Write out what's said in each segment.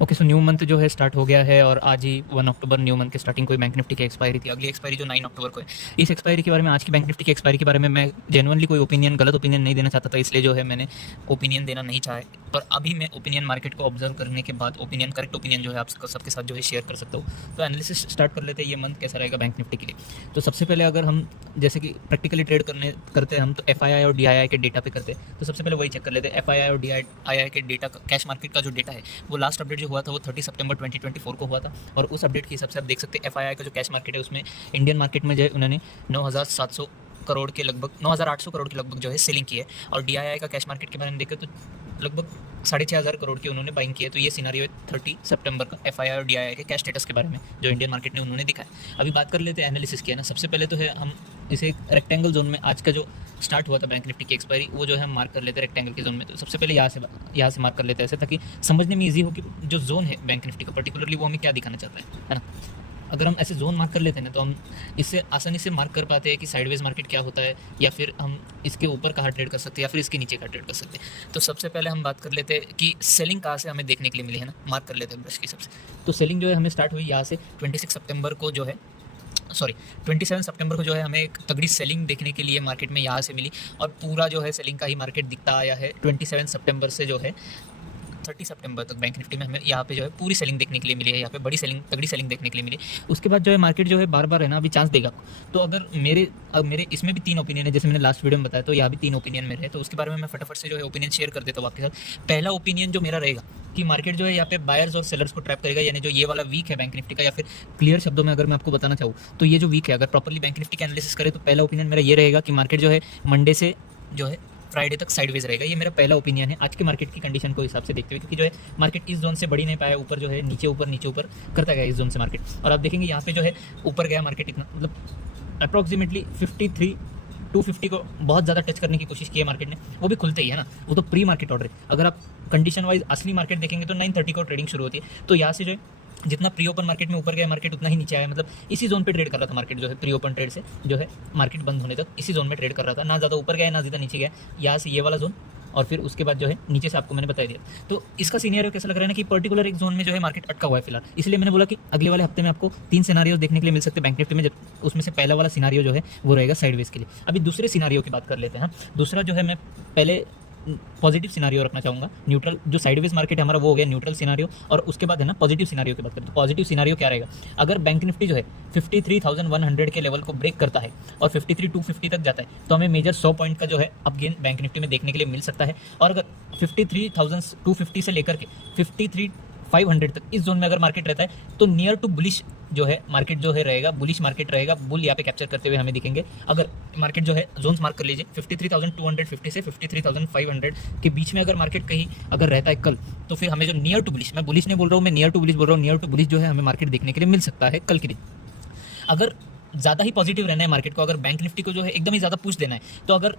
Okay, so new month जो है start हो गया है और आज ही 1 अक्टूबर न्यू मंथ की स्टार्टिंग को बैंक निफ्टी की एक्सपायरी थी। अगली एक्सपायरी जो 9 अक्टूबर को है। इस एक्सपायरी के बारे में, आज की बैंक निफ्टी की एक्सपायरी के बारे में मैं जेन्युइनली कोई ओपिनियन, गलत ओपिनियन नहीं देना चाहता था, इसलिए जो है मैंने ओपिनियन देना नहीं चाहा। पर अभी मैं ओपिनियन मार्केट को ऑब्जर्व करने के बाद ओपिनियन, करेक्ट ओपिनियन जो है आप सबके साथ जो है शेयर कर सकता हूँ। तो एनालिसिस स्टार्ट कर लेते हैं, ये मंथ कैसा रहेगा बैंक निफ्टी के लिए। तो सबसे पहले अगर हम जैसे कि प्रैक्टिकली ट्रेड करते हैं हम, तो FII और DII के डेटा पे करते हैं। तो सबसे पहले वही चेक कर लेते हैं। FII और DII के डेटा, कैश मार्केट का जो डेटा है, वो लास्ट अपडेट जो हुआ था वो 30 सितंबर 2024 को हुआ था। और उस अपडेट के हिसाब से आप देख सकते हैं FII का जो कैश मार्केट है उसमें इंडियन मार्केट में जो है उन्होंने 9,700 करोड़ के लगभग, 9,800 करोड़ के लगभग जो है सेलिंग की है। और DII का कैश मार्केट के बारे में देखें तो लगभग 6,500 करोड़ की उन्होंने बाइंग की है। तो ये सिनारियो है 30 सितंबर का FII और DII के कैश स्टेटस के बारे में जो इंडियन मार्केट ने उन्होंने दिखाया। अभी बात कर लेते हैं एनालिसिस किया ना। सबसे पहले तो है हम इसे एक रेक्टेंगल जोन में, आज का जो स्टार्ट हुआ था बैंक निफ्टी की एक्सपायरी, वो जो है हम मार्क कर लेते हैं रेक्टेंगल के जोन में। तो सबसे पहले यहाँ से मार्क कर लेते हैं ऐसे, ताकि समझने में ईजी हो कि जो जोन है बैंक निफ्टी का पर्टिकुलरली वो हमें क्या दिखाना चाहता है ना। अगर हम ऐसे जोन मार्क कर लेते हैं ना, तो हम इससे आसानी से मार्क कर पाते हैं कि साइडवेज मार्केट क्या होता है, या फिर हम इसके ऊपर कहाँ ट्रेड कर सकते हैं, या फिर इसके नीचे कहाँ ट्रेड कर सकते हैं। तो सबसे पहले हम बात कर लेते हैं कि सेलिंग कहाँ से हमें देखने के लिए मिली है ना। मार्क कर लेते हैं ब्रश की सबसे। तो सेलिंग जो है हमें स्टार्ट हुई यहाँ से 27 सितंबर को जो है, 27 सितंबर को जो है हमें एक तगड़ी सेलिंग देखने के लिए मार्केट में यहाँ से मिली। और पूरा जो है सेलिंग का ही मार्केट दिखता आया है 27 सितंबर से जो है 30 सितंबर तक बैंक निफ्टी में हमें यहाँ पे जो है पूरी सेलिंग देखने के लिए मिली है। यहाँ पे बड़ी सेलिंग, तगड़ी सेलिंग देखने के लिए मिली। उसके बाद जो है मार्केट जो है बार बार है ना अभी चांस देगा। तो अगर मेरे इसमें भी 3 ओपिनियन है, जैसे मैंने लास्ट वीडियो में बताया, तो यहाँ भी 3 ओपिनियन मेरे है। तो उसके बारे में मैं फटाफट से जो है ओपिनियन शेयर कर देता हूँ आपके साथ। पहला ओपिनियन जो मेरा रहेगा कि मार्केट जो है यहाँ पे बायर्स और सेलर्स को ट्रैप करेगा, यानी जो ये वाला वीक है बैंक निफ्टी का, या फिर क्लियर शब्दों में अगर मैं आपको बताना चाहूँ तो ये जो वीक है, अगर प्रॉपर्ली बैंक निफ्टी का एनालिसिस करें तो पहला ओपिनियन मेरा ये रहेगा कि मार्केट जो है मंडे से जो है फ्राइडे तक साइडवेज रहेगा। ये मेरा पहला ओपिनियन है आज के मार्केट की कंडीशन को हिसाब से देखते हुए, क्योंकि जो है मार्केट इस जोन से बढ़ी नहीं पाया, ऊपर जो है नीचे ऊपर करता गया इस जोन से मार्केट। और आप देखेंगे यहाँ पे जो है ऊपर गया मार्केट, इतना मतलब अप्रॉक्सीमेटली 53 250 को बहुत ज़्यादा टच करने की कोशिश की है मार्केट ने, वो भी खुलते ही है ना। वो तो प्री मार्केट ऑर्डर है। अगर आप कंडीशन वाइज असली मार्केट देखेंगे तो 9:30 को ट्रेडिंग शुरू होती है। तो यहाँ से जो है जितना प्री ओपन मार्केट में ऊपर गया मार्केट, उतना ही नीचे आया। मतलब इसी जोन पे ट्रेड कर रहा था मार्केट, जो है प्री ओपन ट्रेड से जो है मार्केट बंद होने तक इसी जोन में ट्रेड कर रहा था। ना ज़्यादा ऊपर गया ना ज़्यादा नीचे गया। यहाँ से ये वाला जोन, और फिर उसके बाद जो है नीचे से आपको मैंने बता दिया। तो इसका सिनेरियो कैसा लग रहा है ना कि पर्टिकुलर एक जोन में जो है मार्केट अटका हुआ है फिलहाल। इसलिए मैंने बोला कि अगले वाले हफ्ते में आपको 3 सिनारियोज देखने के लिए मिल सकते हैं बैंक निफ्टी में, जब उसमें से पहला वाला सिनारियो जो है वो रहेगा साइडवेज के लिए। अभी दूसरे सिनारियो की बात कर लेते हैं। दूसरा जो है मैं पहले पॉजिटिव सिनारियो रखना चाहूँगा। न्यूट्रल जो साइडवेज मार्केट है हमारा वो हो गया न्यूट्रल सिनारियो, और उसके बाद है ना पॉजिटिव सिनारियो की बात करें तो पॉजिटिव सिनारियो क्या रहेगा। अगर बैंक निफ्टी जो है 53,100 के लेवल को ब्रेक करता है और 53,250 तक जाता है, तो हमें मेजर 100 पॉइंट का जो है अपगेन बैंक निफ्टी में देखने के लिए मिल सकता है। और अगर 53,250 से लेकर के 53,500 तक इस जोन में अगर मार्केट रहता है, तो नियर टू बुलिश जो है मार्केट जो है रहेगा, बुलिश मार्केट रहेगा। बुल यहाँ पे कैप्चर करते हुए हमें दिखेंगे। अगर मार्केट जो है जोन्स मार्क कर लीजिए 53,250 से 53,500 के बीच में अगर मार्केट कहीं अगर रहता है कल, तो फिर हमें जो नियर टू बुलिश, मैं बुलिश नहीं बोल रहा हूँ, मैं नियर टू बुलिश बोल रहा हूँ, नियर टू बुलिश जो है हमें मार्केट देखने के लिए मिल सकता है कल के दिन। अगर ज़्यादा ही पॉजिटिव रहना है मार्केट को, अगर बैंक निफ्टी को जो है एकदम ही ज़्यादा पुश देना है, तो अगर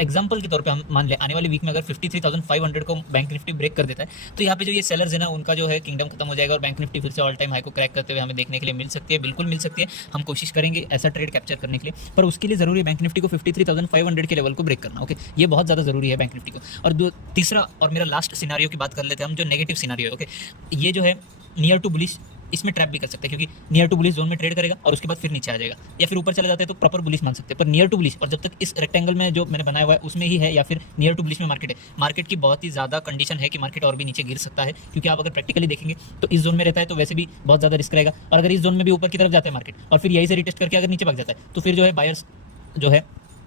एग्जांपल के तौर पे हम मान लें आने वाले वीक में अगर 53,500 को बैंक निफ्टी ब्रेक कर देता है, तो यहाँ पे जो ये सेलर्स है ना उनका जो है किंगडम खत्म हो जाएगा और बैंक निफ्टी फिर से ऑल टाइम हाई को क्रैक करते हुए हमें देखने के लिए मिल सकती है। बिल्कुल मिल सकती है। हम कोशिश करेंगे ऐसा ट्रेड कैप्चर करने के लिए, पर उसके लिए जरूरी है बैंक निफ्टी को 53,500 के लेवल को ब्रेक करना। ओके, ये बहुत ज़्यादा जरूरी है बैंक निफ्टी को। और तीसरा और मेरा लास्ट सिनारियो की बात कर लेते हैं हम, जो नेगेटिव सिनारियो है। ओके, ये जो है नियर टू बुलिश, इसमें ट्रैप भी कर सकते हैं, क्योंकि नियर टू बुलिश जोन में ट्रेड करेगा और उसके बाद फिर नीचे आ जाएगा, या फिर ऊपर चला जाता है तो प्रॉपर बुलिश मान सकते हैं। पर नियर टू बुलिश, और जब तक इस रेक्टेंगल में जो मैंने बनाया हुआ है उसमें ही है, या फिर नियर टू बुलिश में मार्केट है, मार्केट की बहुत ही ज़्यादा कंडीशन है कि मार्केट और भी नीचे गिर सकता है। क्योंकि आप अगर प्रैक्टिकली देखेंगे तो इस जोन में रहता है तो वैसे भी बहुत ज़्यादा रिस्क रहेगा। और अगर इस जोन में भी ऊपर की तरफ जाता है मार्केट और फिर यही से रिटेस्ट करके अगर नीचे भाग जाता है, तो फिर जो है बायर्स जो है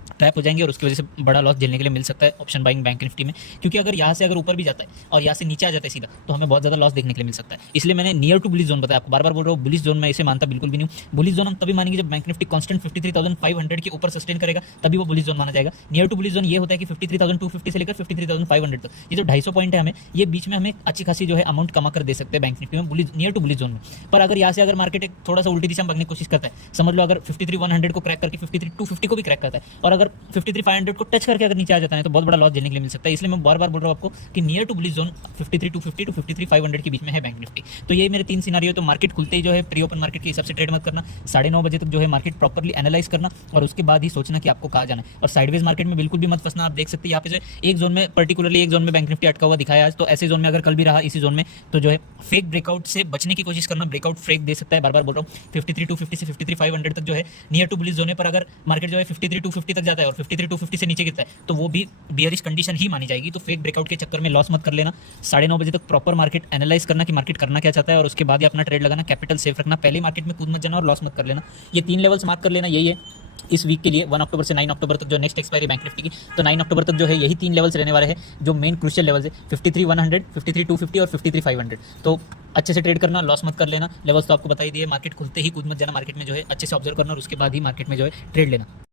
ट्रैप हो जाएंगे और उसकी वजह से बड़ा लॉस झेलने के लिए मिल सकता है ऑप्शन बाइंग बैंक निफ्टी में। क्योंकि अगर यहाँ से अगर ऊपर भी जाता है और यहाँ से नीचे आ जाता है सीधा, तो हमें बहुत ज़्यादा लॉस देखने के लिए मिल सकता है। इसलिए मैंने नियर टू बुलिश जोन बताया आपको, बार बार बोल रहा हूँ। बुलिश जोन में इसे मानता बिल्कुल भी नहीं हूँ। बुलिश जोन हम तभी मानेंगे जब बैंक निफ्टी कांस्टेंट 53,500 के ऊपर सस्टेन करेगा, तभी वो बुलिश जोन माना जाएगा। नियर टू बुलिश जोन ये होता है कि 53,250 से लेकर 53,500 तक, ये जो 250 पॉइंट है हमें, ये बीच में हमें अच्छी खासी जो है अमाउंट कमा कर दे सकते हैं बैंक निफ्टी में नियर टू बुलिश जोन में। पर अगर यहाँ से अगर मार्केट एक थोड़ा सा उल्टी दिशा में भागने की कोशिश करता है, समझ लो अगर 53,100 को क्रैक करके 53,250 को भी क्रैक करता है, और अगर अगर 53,500 को टच करके अगर नीचे आ जाता है तो बहुत बड़ा लॉस झेलने के लिए मिल सकता है। इसलिए मैं बार बार बोल रहा हूँ आपको कि near to bullish zone 53,250 to 53,500 के बीच में है बैंक निफ्टी। तो ये मेरे 3 सिनारियो। तो मार्केट खुलते ही जो है प्री ओपन मार्केट के हिसाब से ट्रेड मत करना, 9:30 बजे तक जो है मार्केट प्रॉपर्ली एनालाइज करना और उसके बाद ही सोचना कि आपको कहाँ जाना है। और साइडवेज मार्केट में बिल्कुल भी मत फंसना। आप देख सकते हैं यहाँ पे जो एक जोन में, पर्टिकुलरली एक जोन में बैंक निफ्टी अटका हुआ दिखाया आज, तो ऐसे जोन में अगर कल भी रहा इसी जोन में तो जो है फेक ब्रेकआउट से बचने की कोशिश करना। ब्रेकआउट फेक दे सकता है, बार बार बोल रहा हूँ। 53,250 से 53,500 तक जो है नियर टू बुलिश जोन पर अगर मार्केट जो है 53,250 तक जाता है और 53,250 से नीचे गिरता है तो वो भी बियरिश कंडीशन ही मानी जाएगी। तो फेक ब्रेकआउट के चक्कर में लॉस मत कर लेना। 9:30 बजे तक प्रॉपर मार्केट एनालाइज करना कि मार्केट करना क्या चाहता है और उसके बाद ही अपना ट्रेड लगाना, कैपिटल सेफ रखना, पहले मार्केट में कूद मत जाना और लॉस मत कर लेना। ये 3 लेवल्स मार्क कर लेना। यही है इस वीक के लिए 1 अक्टूबर से 9 अक्टूबर तक जो नेक्स्ट एक्सपायरी बैंक निफ्टी की। तो 9 अक्टूबर तक जो है यही 3 लेवल्स रहने वाले हैं जो मेन क्रूशियल लेवल्स है, 53,100, 53,250 और 53,500। तो अच्छे से ट्रेड करना, लॉस मत कर लेना। लेवल्स तो आपको बता ही दिए। मार्केट खुलते ही कूद मत जाना, मार्केट में जो है अच्छे से ऑब्जर्व करना और उसके बाद ही मार्केट में जो है ट्रेड लेना।